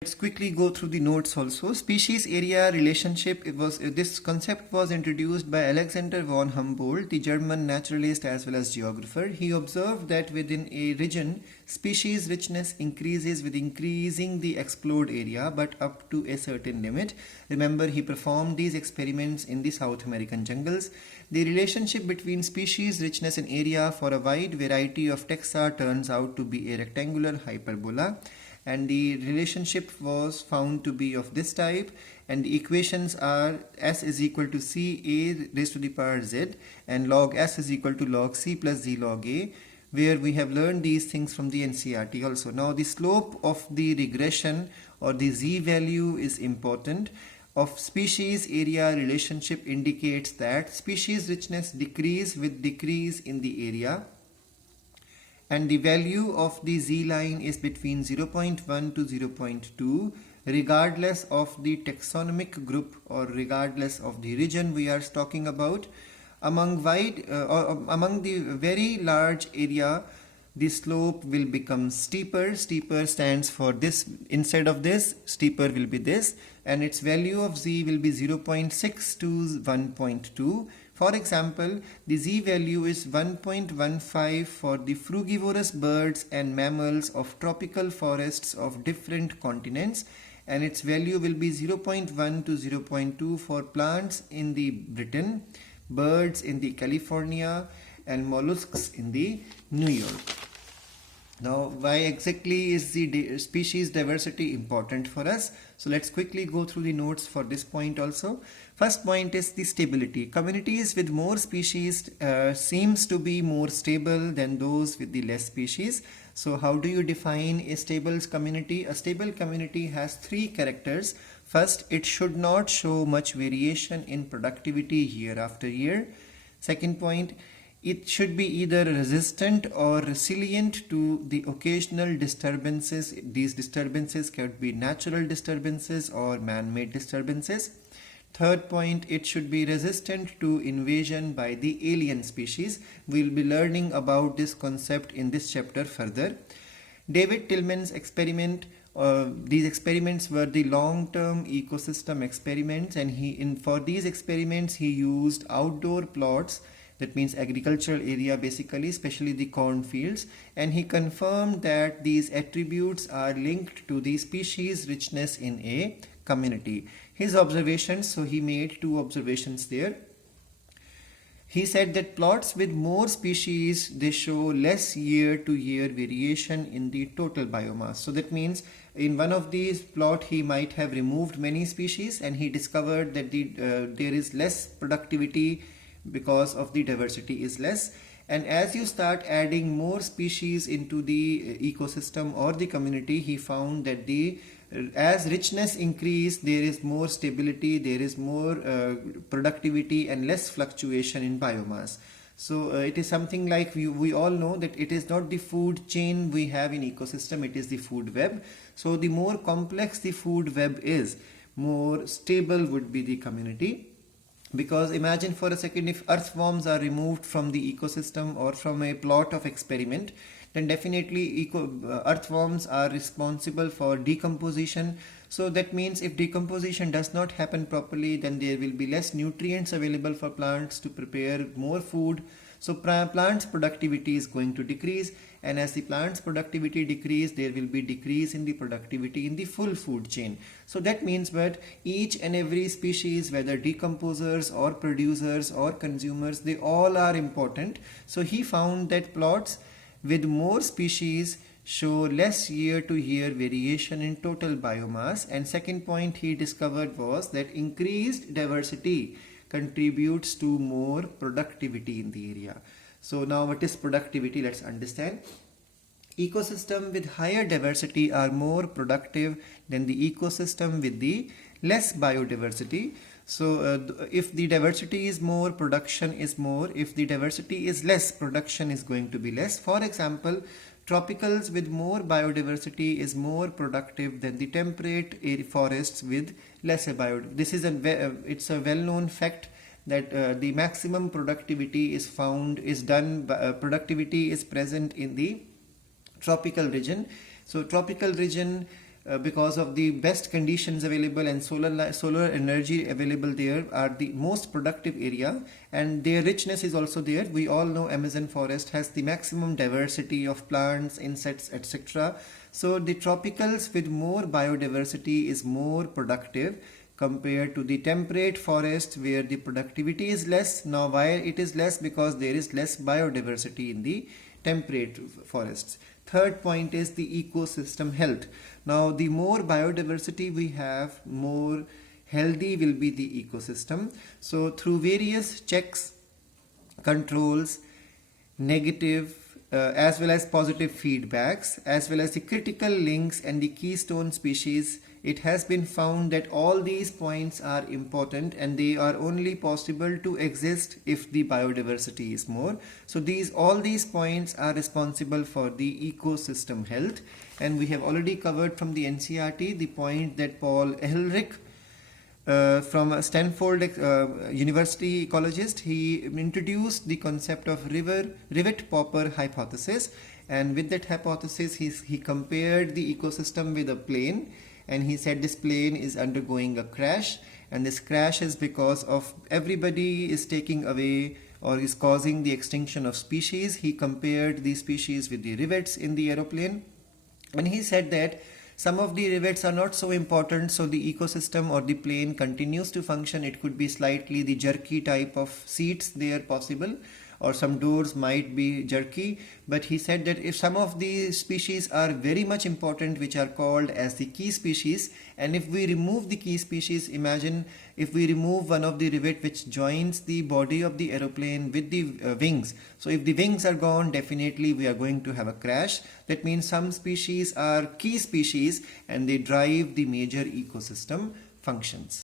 Let's quickly go through the notes also. Species area relationship. This concept was introduced by Alexander von Humboldt, the German naturalist as well as geographer. He observed that within a region, species richness increases with increasing the explored area, but up to a certain limit. Remember, he performed these experiments in the South American jungles. The relationship between species richness and area for a wide variety of taxa turns out to be a rectangular hyperbola. And the relationship was found to be of this type, and the equations are s is equal to c a raised to the power z and log s is equal to log c plus z log a, where we have learned these things from the NCERT also. Now the slope of the regression or the z value is important. Of species area relationship indicates that species richness decrease with decrease in the area, and the value of the z line is between 0.1 to 0.2 regardless of the taxonomic group or regardless of the region we are talking about. Among the very large area, the slope will become steeper. Steeper stands for this. Instead of this, steeper will be this, and its value of z will be 0.6 to 1.2. For example, the z value is 1.15 for the frugivorous birds and mammals of tropical forests of different continents, and its value will be 0.1 to 0.2 for plants in the Britain, birds in the California, and mollusks in the New York. Now, why exactly is the species diversity important for us? So let's quickly go through the notes for this point also. First point is the stability. Communities with more species seems to be more stable than those with the less species. So how do you define a stable community? A stable community has three characters. First, it should not show much variation in productivity year after year. Second point, it should be either resistant or resilient to the occasional disturbances. These disturbances could be natural disturbances or man-made disturbances. Third point, it should be resistant to invasion by the alien species. We'll be learning about this concept in this chapter further. David Tillman's experiment, these experiments were the long-term ecosystem experiments, and for these experiments he used outdoor plots. That means agricultural area basically, especially the cornfields, and he confirmed that these attributes are linked to the species richness in a community. His observations, so he made two observations there. He said that plots with more species, they show less year-to-year variation in the total biomass. So that means in one of these plot he might have removed many species, and he discovered that there is less productivity because of the diversity is less. And as you start adding more species into the ecosystem or the community, he found that as richness increase, there is more stability, there is more productivity and less fluctuation in biomass. So it is something like we all know that it is not the food chain we have in ecosystem, it is the food web. So the more complex the food web is, more stable would be the community. Because imagine for a second, if earthworms are removed from the ecosystem or from a plot of experiment, then definitely earthworms are responsible for decomposition. So that means if decomposition does not happen properly, then there will be less nutrients available for plants to prepare more food. So plants' productivity is going to decrease, and as the plants' productivity decrease, there will be decrease in the productivity in the full food chain. So that means that each and every species, whether decomposers or producers or consumers, they all are important. So he found that plots with more species show less year-to-year variation in total biomass. And second point he discovered was that increased diversity contributes to more productivity in the area. So now what is productivity? Let's understand. Ecosystem with higher diversity are more productive than the ecosystem with the less biodiversity. So if the diversity is more, production is more. If the diversity is less, production is going to be less. For example, tropicals with more biodiversity is more productive than the temperate forests with lesser biodiversity. This is it's a well-known fact that the maximum productivity is present in the tropical region. So tropical region because of the best conditions available and solar energy available there are the most productive area, and their richness is also there. We all know Amazon forest has the maximum diversity of plants, insects, etc. So the tropicals with more biodiversity is more productive compared to the temperate forest where the productivity is less. Now why it is less? Because there is less biodiversity in the temperate forests. Third point is the ecosystem health. Now the more biodiversity we have, more healthy will be the ecosystem. So through various checks, controls, negative as well as positive feedbacks, as well as the critical links and the keystone species, it has been found that all these points are important and they are only possible to exist if the biodiversity is more. So all these points are responsible for the ecosystem health, and we have already covered from the NCERT the point that Paul Ehrlich from Stanford University ecologist, he introduced the concept of Rivet Popper hypothesis, and with that hypothesis he compared the ecosystem with a plane, and he said this plane is undergoing a crash, and this crash is because of everybody is taking away or is causing the extinction of species. He compared the species with the rivets in the aeroplane, and he said that some of the rivets are not so important, so the ecosystem or the plane continues to function. It could be slightly the jerky type of seats there possible, or some doors might be jerky, but he said that if some of the species are very much important, which are called as the key species, and if we remove the key species, imagine if we remove one of the rivet which joins the body of the aeroplane with the wings. So if the wings are gone, definitely we are going to have a crash. That means some species are key species and they drive the major ecosystem functions.